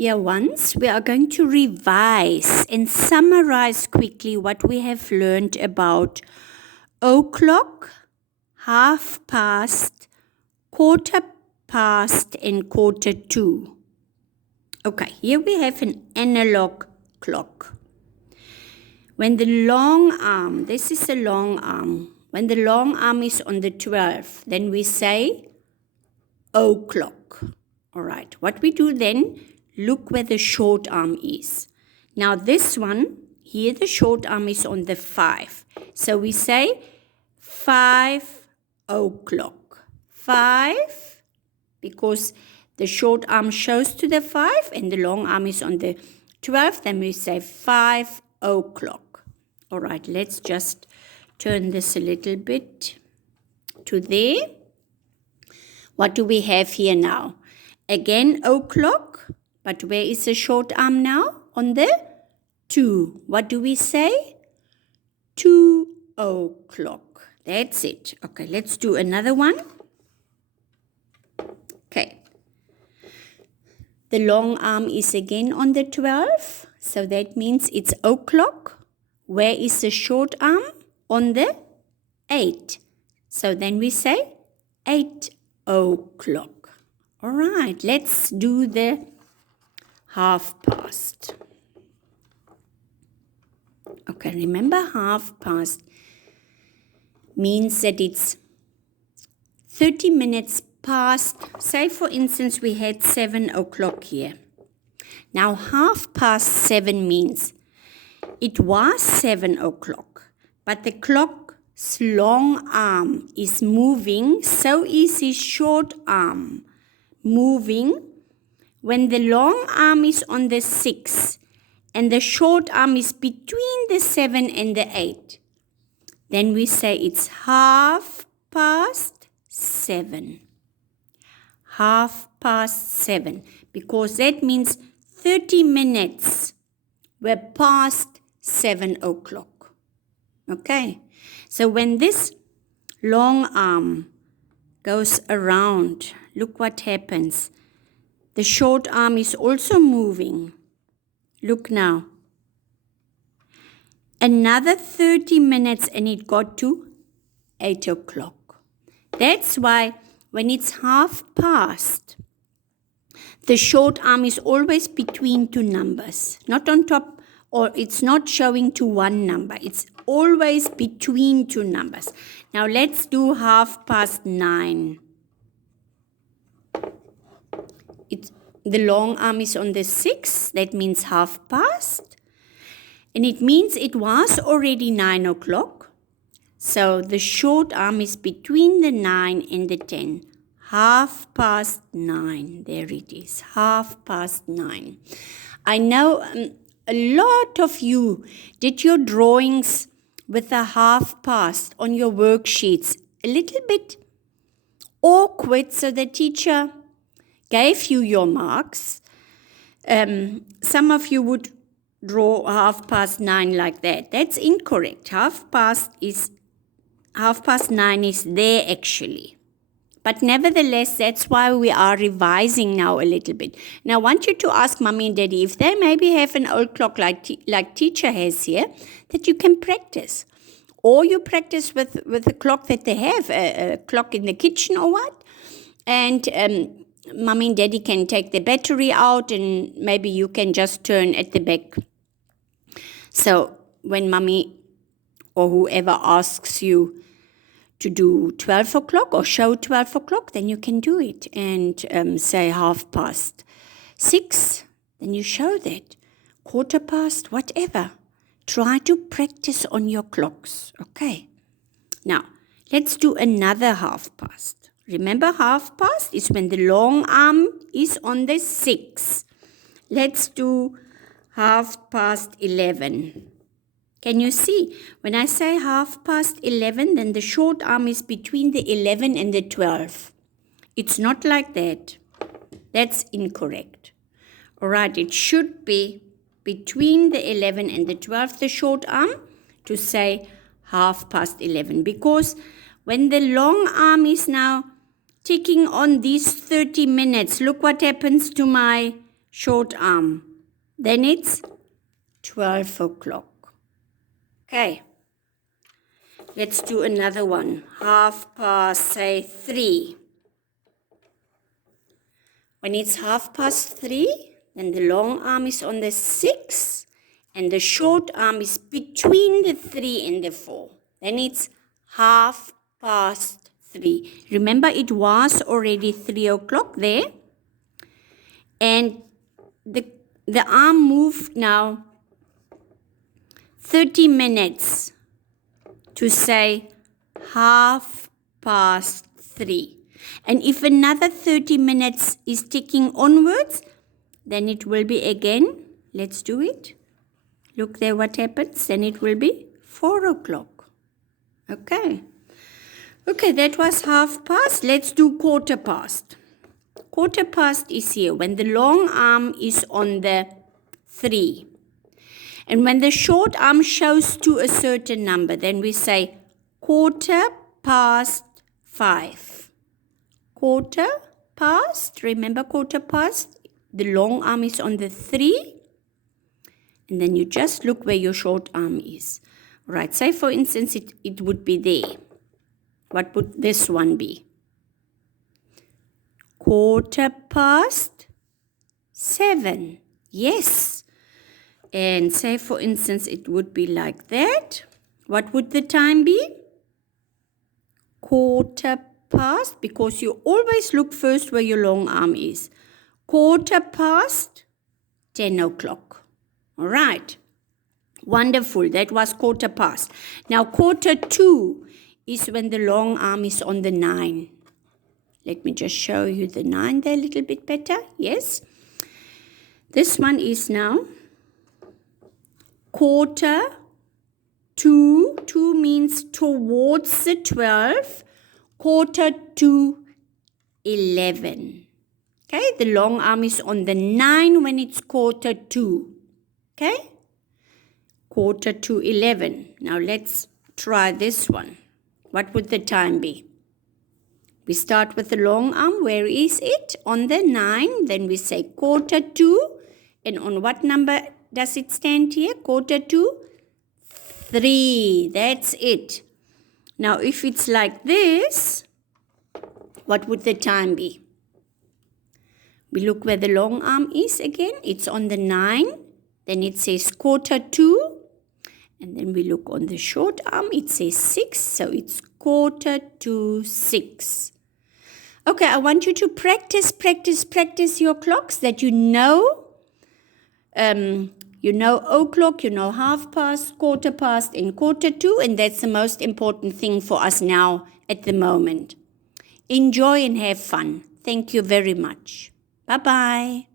Here once we are going to revise and summarize quickly what we have learned about o'clock, half past, quarter past and quarter to. Okay, here we have an analog clock. When the long arm, this is the long arm, when the long arm is on the 12, then we say o'clock. All right, what we do then, look where the short arm is. Now this one, here the short arm is on the 5. So we say 5 o'clock. 5, because the short arm shows to the 5 and the long arm is on the 12, then we say 5 o'clock. All right, let's just turn this a little bit to there. What do we have here now? Again, o'clock, but where is the short arm now? On the 2. What do we say? 2 o'clock. That's it. Okay, let's do another one. Okay. The long arm is again on the 12, so that means it's o'clock. Where is the short arm? On the 8. So then we say 8 o'clock. All right, let's do the half past. Okay, remember half past means that it's 30 minutes past. Say for instance we had 7 o'clock here. Now half past 7 means it was 7 o'clock, but the clock's long arm is moving, so is his short arm moving. When the long arm is on the 6 and the short arm is between the 7 and the 8, then we say it's half past 7. Half past 7, because that means 30 minutes were past 7 o'clock. Okay, so when this long arm goes around, look what happens. The short arm is also moving. Look now. Another 30 minutes and it got to 8 o'clock. That's why when it's half past, the short arm is always between two numbers, not on top, or it's not showing to one number. It's always between two numbers. Now let's do half past 9. The long arm is on the 6. That means half past. And it means it was already 9 o'clock. So the short arm is between the 9 and the 10. Half past 9. There it is. Half past 9. I know a lot of you did your drawings with a half past on your worksheets. A little bit awkward, so the teacher gave you your marks. Some of you would draw half past 9 like that. That's incorrect. Half past 9 is there actually. But nevertheless, that's why we are revising now a little bit. Now, I want you to ask Mommy and Daddy if they maybe have an old clock like teacher has here, that you can practice. Or you practice with a clock that they have, a clock in the kitchen or what. And Mommy and Daddy can take the battery out and maybe you can just turn at the back. So when Mommy or whoever asks you to do 12 o'clock or show 12 o'clock, then you can do it and say half past 6, then you show that. Quarter past, whatever. Try to practice on your clocks, okay? Now, let's do another half past. Remember, half past is when the long arm is on the 6. Let's do half past 11. Can you see? When I say half past 11, then the short arm is between the 11 and the 12. It's not like that. That's incorrect. All right, it should be between the 11 and the 12, the short arm, to say half past 11. Because when the long arm is now ticking on these 30 minutes, look what happens to my short arm. Then it's 12 o'clock. Okay. Let's do another one. 3:30. When it's 3:30, then the long arm is on the 6 and the short arm is between the 3 and the 4. Then it's 3:30. Remember, it was already 3 o'clock there. And the arm moved now 30 minutes to say 3:30. And if another 30 minutes is ticking onwards, then it will be again, let's do it. Look there what happens. Then it will be 4 o'clock. Okay. Okay, that was 3:30. Let's do 3:15. 3:15 is here when the long arm is on the 3. And when the short arm shows to a certain number, then we say 5:15. 5:15, remember 5:15? The long arm is on the 3. And then you just look where your short arm is. Right, say for instance it would be there. What would this one be? 7:15. Yes. And say for instance it would be like that. What would the time be? 15:15, because you always look first where your long arm is. 15:15, 10 o'clock. All right. Wonderful. That was 15:15. Now 15:45 is when the long arm is on the 9. Let me just show you the 9 there a little bit better. Yes. This one is now 15:45. 2 means towards the 12. 11:45. Okay, the long arm is on the 9 when it's 15:45. Okay, 11:45. Now let's try this one. What would the time be? We start with the long arm. Where is it? On the 9. Then we say 15:45. And on what number does it stand here? 15:45. That's it. Now if it's like this, what would the time be? We look where the long arm is again. It's on the 9. Then it says 15:45. And then we look on the short arm. It says 6. So it's 6:45. Okay, I want you to practice your clocks that you know. You know o'clock, you know 3:30, 15:15, and 15:45. And that's the most important thing for us now at the moment. Enjoy and have fun. Thank you very much. Bye-bye.